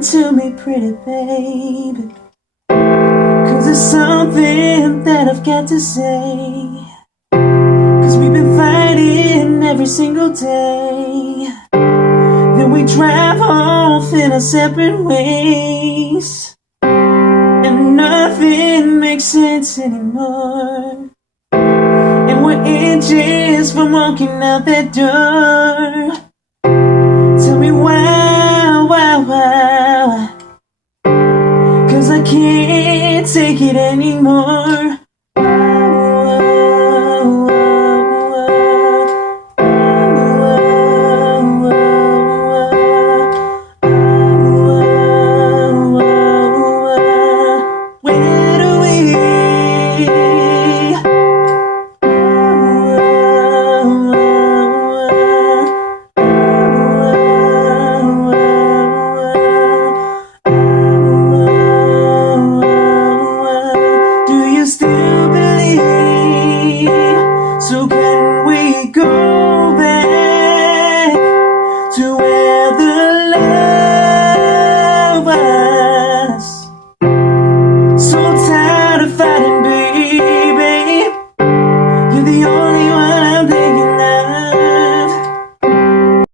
Listen to me, pretty baby, 'cause there's something that I've got to say. 'Cause we've been fighting every single day, then we drive off in our separate ways, and nothing makes sense anymore. And we're inches from walking out that door.